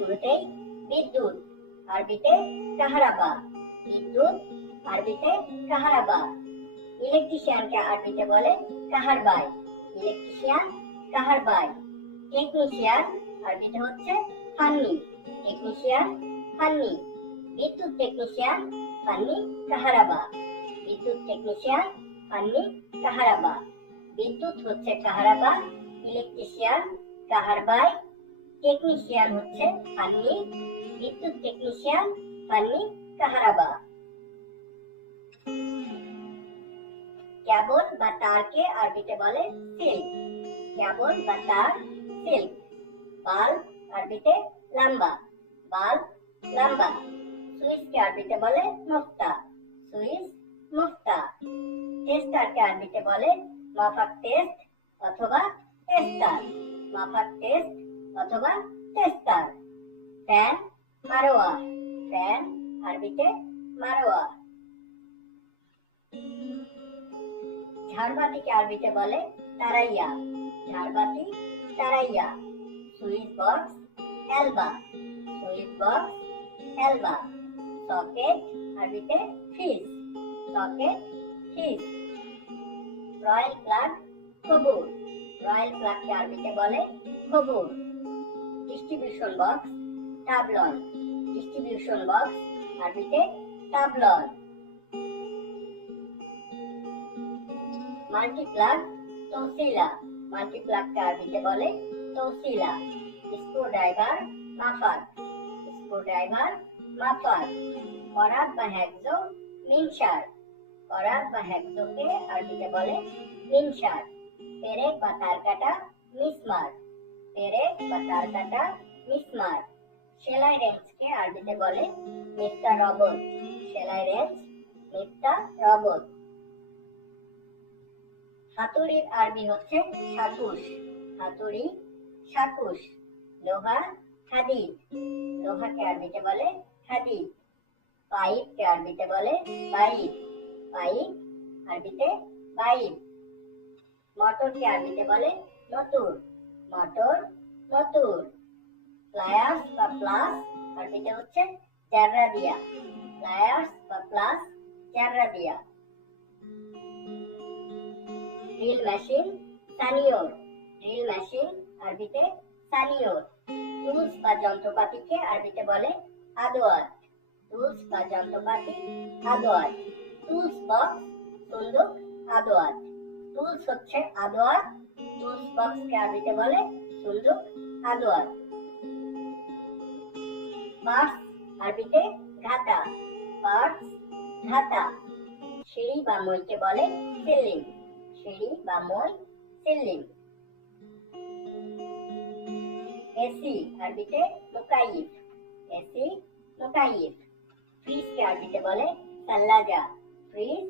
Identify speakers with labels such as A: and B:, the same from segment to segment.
A: শুরুতেই বিদ্যুৎ আরবিতে কাহারাবা বিদ্যুৎ আরবিতে কাহারাবা ইলেকট্রিশিয়ানকে আরবিতে বলে কাহারবাই ইলেকট্রিশিয়ান কাহারবাই টেকনিশিয়ান আরবিতে হচ্ছে ফান্নি। টেকনিশিয়ান ফান্নি। বিদ্যুৎ টেকনিশিয়ান ফান্নি কাহারাবা বিদ্যুৎ টেকনিশিয়ান ফান্নি কাহারাবা বিদ্যুৎ হচ্ছে কাহারাবা ইলেকট্রিশিয়ান কাহারবাই টেকনিশিয়ান হচ্ছে ফান্নি বিদ্যুৎ টেকনিশিয়ান ফান্নি কাহারাবা। কেবল বা তারকে আরবিতে বলে সিল্ক। কেবল বা তার সিল্ক। বাল্ব আরবিতে লাম্বা। বাল্ব লাম্বা। সুইচকে আরবিতে বলে মুফতা। সুইচ মুফতা। টেস্টারকে আরবিতে বলে মাফাক টেস্ট অথবা টেস্টার। মাফাক টেস্ট অথবা টেস্টার ফ্যান মারোয়া ফ্যান আরবিতে মারোয়া ঝাড়বাতিকে আরবিতে বলে তারাইয়া। ঝাড়বাতি তারাইয়া। সুইচ বক্স এলবা সুইচ বক্স এলবা সকেট আরবিতে ফিস সকেট ফিস রয়্যাল প্লাগ খবুর রয়্যাল প্লাগকে আরবিতে বলে খবুর ডিস্ট্রিবিউশন বক্স টাবলন ডিস্ট্রিবিউশন বক্স আরবিতে টাবলন মাল্টিপ্লাগ তৌসিলা মাল্টিপ্লাগকে আরবিতে বলে তৌসিলা স্ক্রু ড্রাইভার মাফাক স্ক্রু ড্রাইভার মাফাক করাত বা হ্যাকজো মিনসার করাত বা হ্যাকজোকে আরবিতে বলে মিনসার পেরেক বা তার কাটা মিসমার পেরেক বা তার কাটা মিসমার সেলাই রেঞ্জকে আরবিতে বলে মিফতা রবট সেলাই রেঞ্জ মিফতা রবট হাতুড়ির আরবি হচ্ছে সাকুশ। হাতুড়ি, সাকুশ। লোহা, হাদিদ। লোহাকে আরবিতে বলে হাদিদ। পাইপকে আরবিতে বলে পাইপ পাইপ আরবিতে পাইপ মোটরকে আরবিতে বলে নতুর মোটর। নতুর প্লায়ার্স বা প্লাস আরবিতে হচ্ছে দিয়া। প্লায়ার্স বা প্লাস দিয়া। ড্রিল মেশিন, সানিওর। ড্রিল মেশিন, আরবিতে সানিওর। টুলস বা যন্ত্রপাতিকে আরবিতে বলে আদোয়াত টুলস বা যন্ত্রপাতি আদোয়াত টুলস বক্স সুন্দুক আদোয়াত টুলস হচ্ছে আদোয়াত টুলস বক্সকে আরবিতে বলে সুন্দুক আদোয়াত পার্টস আরবিতে ঘাতা। পার্টস ঘাতা। সিঁড়ি বা মইকে বলে সিলিং। সিঁড়ি বা মই সিলিং। এসি আরবিতে মুকাইফ। এসি মুকাইফ। ফ্রিজকে আরবিতে বলে সাল্লাজা। ফ্রিজ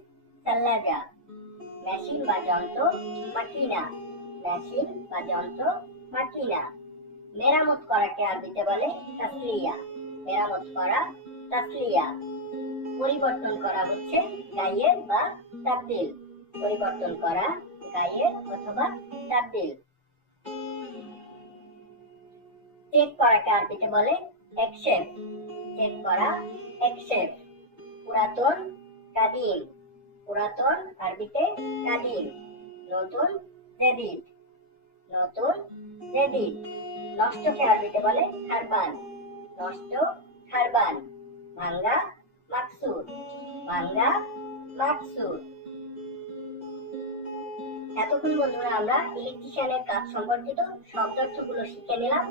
A: সাল্লাজা। মেশিন বা যন্ত্র মাকিনা মেশিন বা যন্ত্র মাকিনা মেরামত করাকে আরবিতে বলে তাসলিয়া। মেরামত করা তাসলিয়া। পরিবর্তন করা হচ্ছে গাইয়ের বা তাবদিল। পরিবর্তন করা গাইয়ের অথবা তাবদিল। চেক করাকে আরবিতে বলে একশেপ চেক করা একশেপ পুরাতন কাদিম। পুরাতন আরবিতে কাদিম নতুন জেদিদ নতুন জেদিদ নষ্টকে আরবিতে বলে খারবান, নষ্ট খারবান। ভাঙ্গা মাকসুর ভাঙ্গা মাকসুর এতক্ষণ বন্ধুরা আমরা ইলেকট্রিশিয়ানের কাজ সম্পর্কিত শব্দার্থগুলো শিখে নিলাম।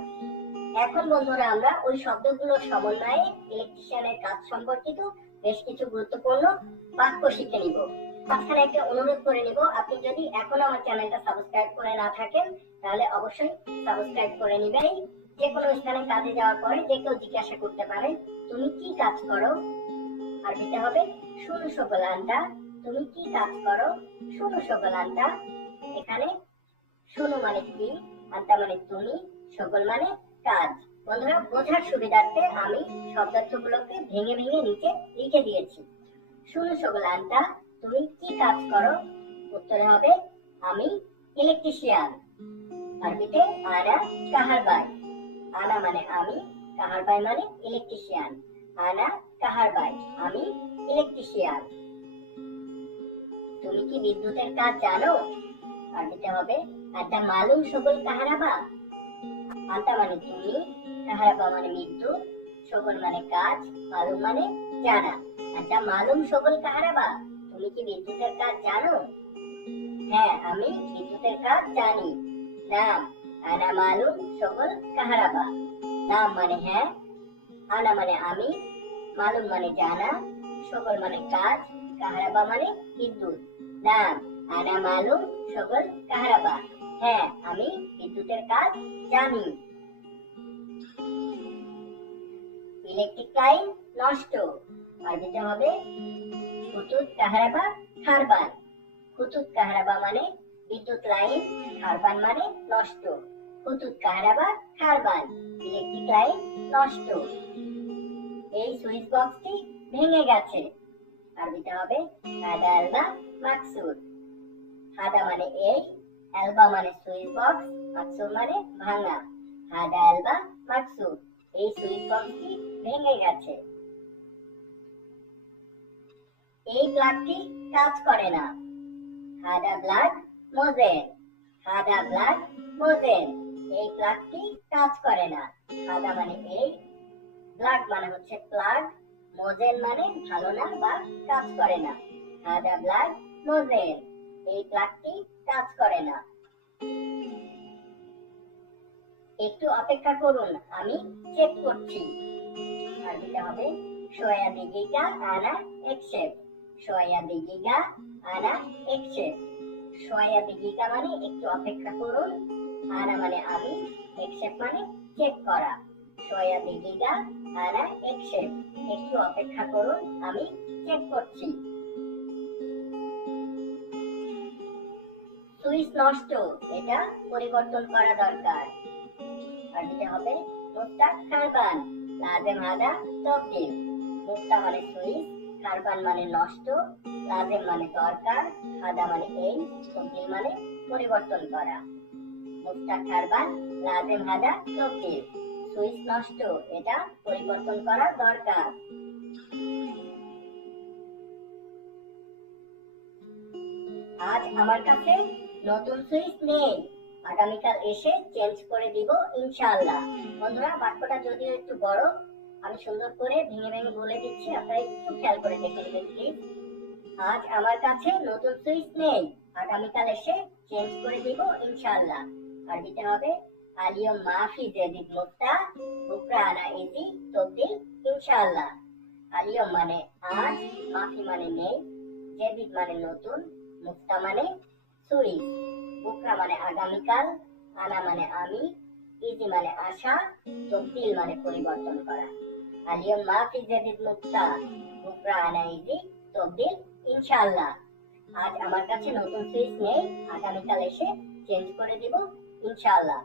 A: এখন বন্ধুরা আমরা ওই শব্দগুলোর সমন্বয়ে ইলেকট্রিশিয়ানের কাজ সম্পর্কিত বেশ কিছু গুরুত্বপূর্ণ বাক্য শিখে নিব। মাঝখানে একটা অনুরোধ করে নিব, আপনি যদি এখনও আমার চ্যানেলটা সাবস্ক্রাইব করে না থাকেন, তাহলে অবশ্যই সাবস্ক্রাইব করে নিবেন। যে কোনো স্থানে কাজে যাওয়ার পরে যে কেউ জিজ্ঞাসা করতে পারে, তুমি কি কাজ করো? আর দিতে হবে, শুনু সকল আন্টা তুমি কি কাজ করো? শুনু সকল আন্টা এখানে শুনু মানে কি আন্টা মানে তুমি সকল মানে কাজ। বন্ধুরা, বোঝার সুবিধার্থে আমি শব্দার্থগুলোকে ভেঙে ভেঙে নিচে লিখে দিয়েছি। শুনু সকল আন্টা তুমি কি কাজ করো? উত্তরে হবে, আমি ইলেকট্রিশিয়ান আরবিতে আনা কাহারবাই আনা মানে আমি, কাহার বাই মানে ইলেকট্রিশিয়ান আনা, কাহার বাই, আমি ইলেকট্রিশিয়ান তুমি কি বিদ্যুতের কাজ জানো? আর দিতে হবে আড্ডা মালুম সবল কাহারাবা আড্ডা মানে তুমি কাহারাবা মানে বিদ্যুৎ সবল মানে কাজ, মালুম মানে জানা। আড্ডা মালুম সবল কাহারাবা তুমি কি বিদ্যুতের কাজ জানো? হ্যাঁ আমি বিদ্যুতের কাজ জানি। নাম, আনা মালুম সবল কাহারাবা নাম মানে হ্যাঁ আনা মানে আমি, মালুম মানে জানা সকল মানে কাজ কাহারাবা মানে বিদ্যুৎ নাম, আনা মালুম সবল কাহারাবা হ্যাঁ আমি বিদ্যুতের কাজ জানি। ইলেকট্রিক লাইন নষ্ট আর দিতে হবে হুতুত কাহারাবা খারবান হুতুত কাহারাবা মানে বিদ্যুৎ লাইন খারবান মানে নষ্ট। হুতুত কাহারাবা খারবান ইলেকট্রিক লাইন নষ্ট। এই সুইচ বক্সটি ভেঙে গেছে। আর দিতে হবে হাদা আলবা মাকসুর হাদা মানে এই অ্যালবা মানে সুইচ বক্স মাকসুর মানে ভাঙা। হাদা আলবা মাকসুর এই সুইচ বক্সটি ভেঙে গেছে। এই প্লাগটি কাজ করে না। হাদা ব্লাড মোজেন হাদা ব্লাড মোজেন এই প্লাগটি কাজ করে না। হাদা মানে এই। ব্লাড মানে হচ্ছে প্লাগ। মোজেন মানে ভালো না বা কাজ করে না। হাদা ব্লাড মোজেন এই প্লাগটি কাজ করে না। একটু অপেক্ষা করুন, আমি চেক করছি। হবে সোয়া আনা একশেপ সোয়া আনা সোয়া দিগিগা মানে একটু অপেক্ষা করুন, আনা মানে আমি একশেপ মানে চেক করা। সোয়া দিগিগা আনা একশেপ একটু অপেক্ষা করুন, আমি চেক করছি। সুইচ নষ্ট, এটা পরিবর্তন করা দরকার। আর দিতে হবে মুস্তাক কারবান লাজেম হাদা তবদিল মুস্তা মানে সুইচ কারবান মানে নষ্ট লাজেম মানে দরকার হাদা মানে এই তবদিল মানে পরিবর্তন করা। মুস্তাক কারবান লাজেম হাদা তবদিল সুইচ নষ্ট, এটা পরিবর্তন করা দরকার। আজ আমার কাছে নতুন সুইচ নেই। আগামীকাল এসে চেঞ্জ করে দিব, ইনশাআল্লাহ। বন্ধুরা, বাক্যটা যদিও একটু বড়, আমি সুন্দর করে ভেঙে ভেঙে বলে দিচ্ছি, আপনারা একটু খেয়াল করে দেখে নেবেন প্লিজ আজ আমার কাছে নতুন সুইচ নেই। আগামীকাল এসে চেঞ্জ করে দিব, ইনশাআল্লাহ। আর দিতে হবে আলিয়ম মাফি, জেদিদ মুক্তা, বুকরা আনা ইজি, তবদিল, ইনশাআল্লাহ। আলিয়ম মানে আজ, মাফি মানে নেই, জেদিদ মানে নতুন, মুক্তা মানে সুইচ বুকরা মানে আগামীকাল, আনা মানে আমি, ইজি মানে আশা, তবদিল মানে পরিবর্তন করা। জেদিদ মুক্তা, বুকরা আনা ইজি আজ আমার কাছে নতুন সুইচ নেই, আগামীকাল এসে চেঞ্জ করে দিব, ইনশাআল্লাহ।